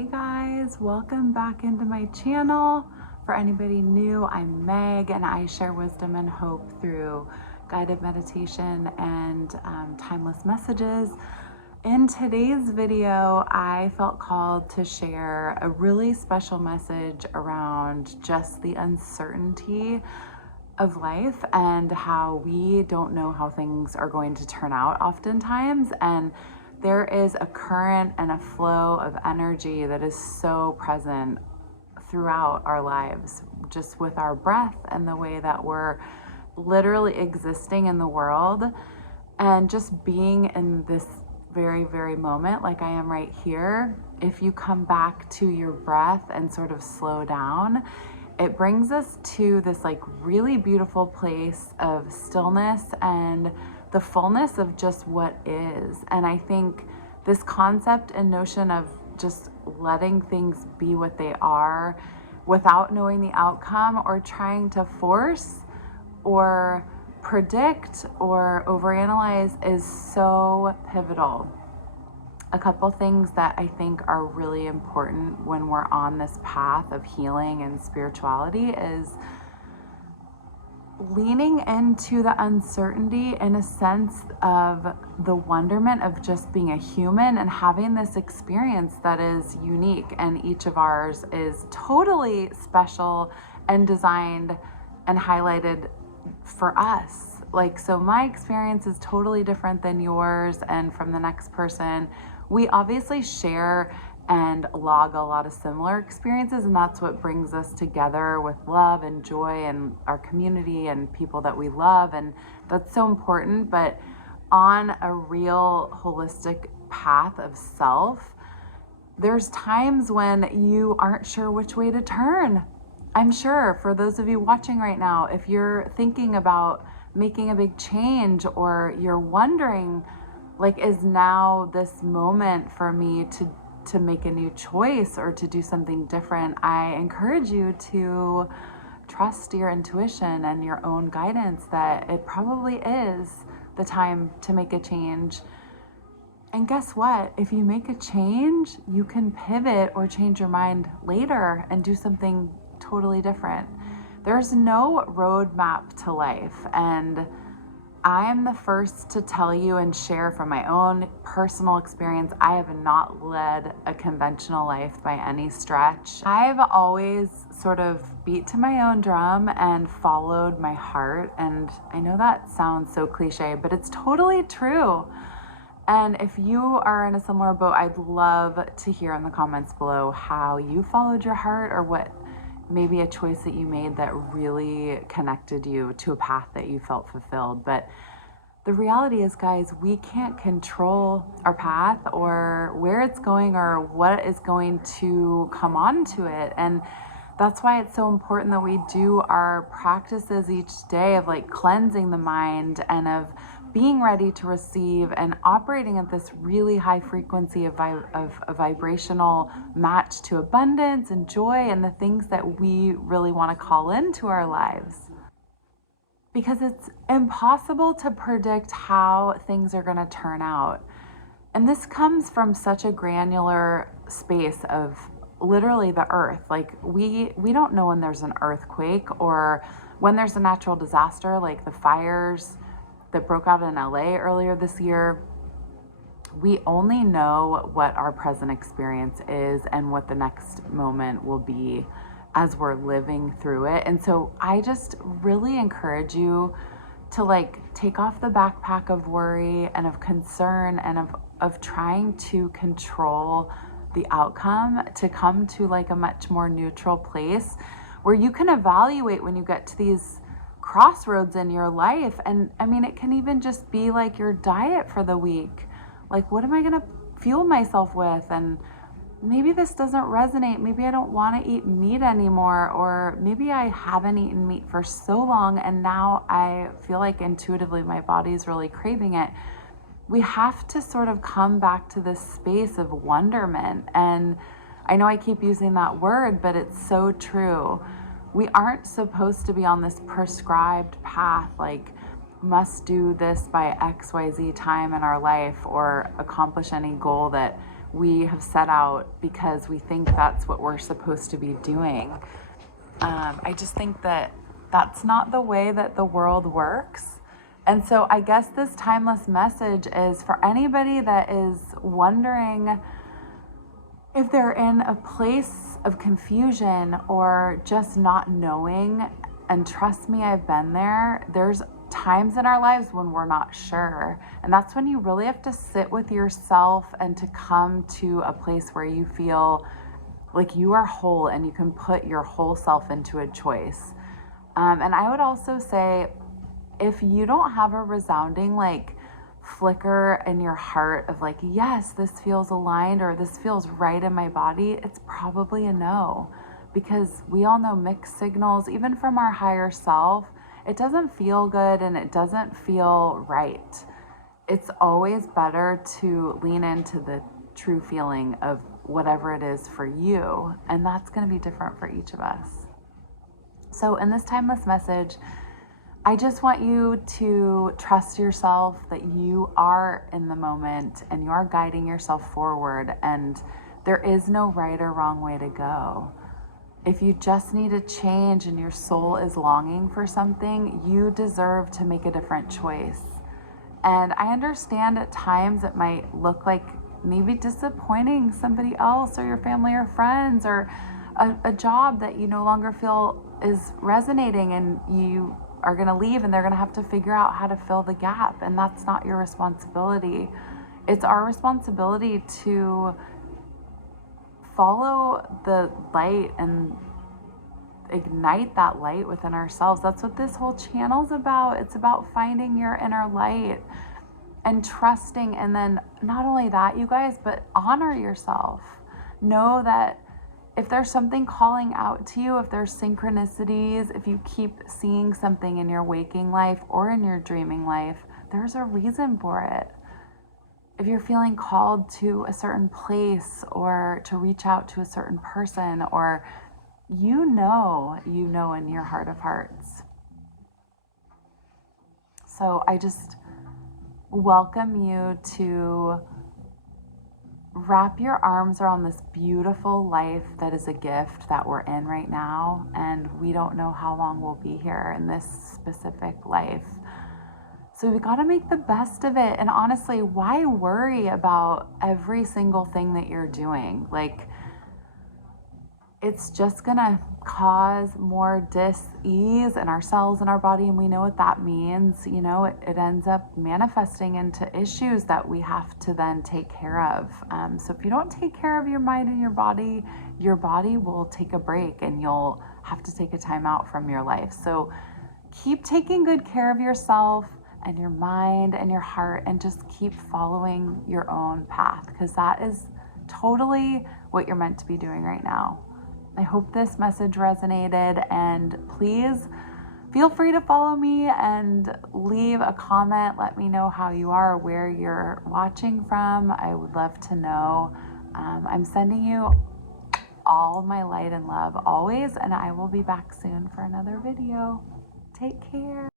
Hey guys, welcome back into my channel. For anybody new, I'm Meg and I share wisdom and hope through guided meditation and timeless messages. In today's video, I felt called to share a really special message around just the uncertainty of life and how we don't know how things are going to turn out oftentimes. And there is a current and a flow of energy that is so present throughout our lives, just with our breath and the way that we're literally existing in the world and just being in this very, very moment, like I am right here. If you come back to your breath and sort of slow down, it brings us to this like really beautiful place of stillness and the fullness of just what is. And I think this concept and notion of just letting things be what they are without knowing the outcome or trying to force or predict or overanalyze is so pivotal. A couple things that I think are really important when we're on this path of healing and spirituality is leaning into the uncertainty in a sense of the wonderment of just being a human and having this experience that is unique, and each of ours is totally special and designed and highlighted for us. Like, so my experience is totally different than yours and from the next person. We obviously share and log a lot of similar experiences, and that's what brings us together with love and joy and our community and people that we love, and that's so important. But on a real holistic path of self, there's times when you aren't sure which way to turn. I'm sure for those of you watching right now, if you're thinking about making a big change or you're wondering, like, is now this moment for me to make a new choice or to do something different, I encourage you to trust your intuition and your own guidance that it probably is the time to make a change. And guess what? If you make a change, you can pivot or change your mind later and do something totally different. There's no roadmap to life, and I am the first to tell you and share from my own personal experience. I have not led a conventional life by any stretch. I've always sort of beat to my own drum and followed my heart. And I know that sounds so cliche, but it's totally true. And if you are in a similar boat, I'd love to hear in the comments below how you followed your heart, or what maybe a choice that you made that really connected you to a path that you felt fulfilled. But the reality is, guys, we can't control our path or where it's going or what is going to come onto it. And that's why it's so important that we do our practices each day of like cleansing the mind and of being ready to receive and operating at this really high frequency of a vibrational match to abundance and joy and the things that we really want to call into our lives. Because it's impossible to predict how things are going to turn out. And this comes from such a granular space of literally the earth. Like we don't know when there's an earthquake or when there's a natural disaster like the fires that broke out in LA earlier this year. We only know what our present experience is and what the next moment will be as we're living through it. And so I just really encourage you to like take off the backpack of worry and of concern and of trying to control the outcome, to come to like a much more neutral place where you can evaluate when you get to these crossroads in your life. And I mean, it can even just be like your diet for the week. Like, what am I going to fuel myself with? And maybe this doesn't resonate. Maybe I don't want to eat meat anymore, or maybe I haven't eaten meat for so long and now I feel like intuitively my body's really craving it. We have to sort of come back to this space of wonderment. And I know I keep using that word, but it's so true. We aren't supposed to be on this prescribed path, like must do this by XYZ time in our life or accomplish any goal that we have set out because we think that's what we're supposed to be doing. I just think that that's not the way that the world works. And so I guess this timeless message is for anybody that is wondering if they're in a place of confusion or just not knowing. And trust me, I've been there. There's times in our lives when we're not sure. And that's when you really have to sit with yourself and to come to a place where you feel like you are whole and you can put your whole self into a choice. And I would also say, if you don't have a resounding like flicker in your heart of like, yes, this feels aligned or this feels right in my body, it's probably a no. Because we all know mixed signals, even from our higher self, it doesn't feel good and it doesn't feel right. It's always better to lean into the true feeling of whatever it is for you. And that's going to be different for each of us. So in this timeless message, I just want you to trust yourself that you are in the moment and you are guiding yourself forward, and there is no right or wrong way to go. If you just need a change and your soul is longing for something, you deserve to make a different choice. And I understand at times it might look like maybe disappointing somebody else or your family or friends, or a job that you no longer feel is resonating, and you are going to leave and they're going to have to figure out how to fill the gap. And that's not your responsibility. It's our responsibility to follow the light and ignite that light within ourselves. That's what this whole channel is about. It's about finding your inner light and trusting. And then not only that, you guys, but honor yourself. Know that if there's something calling out to you, if there's synchronicities, if you keep seeing something in your waking life or in your dreaming life, there's a reason for it. If you're feeling called to a certain place or to reach out to a certain person, or you know in your heart of hearts. So I just welcome you to wrap your arms around this beautiful life that is a gift that we're in right now. And we don't know how long we'll be here in this specific life. So we got to make the best of it. And honestly, why worry about every single thing that you're doing? Like, it's just going to cause more dis-ease in ourselves and our body. And we know what that means. You know, it ends up manifesting into issues that we have to then take care of. So if you don't take care of your mind and your body will take a break and you'll have to take a time out from your life. So keep taking good care of yourself and your mind and your heart, and just keep following your own path, because that is totally what you're meant to be doing right now. I hope this message resonated, and please feel free to follow me and leave a comment. Let me know how you are, where you're watching from. I would love to know. I'm sending you all my light and love always, and I will be back soon for another video. Take care.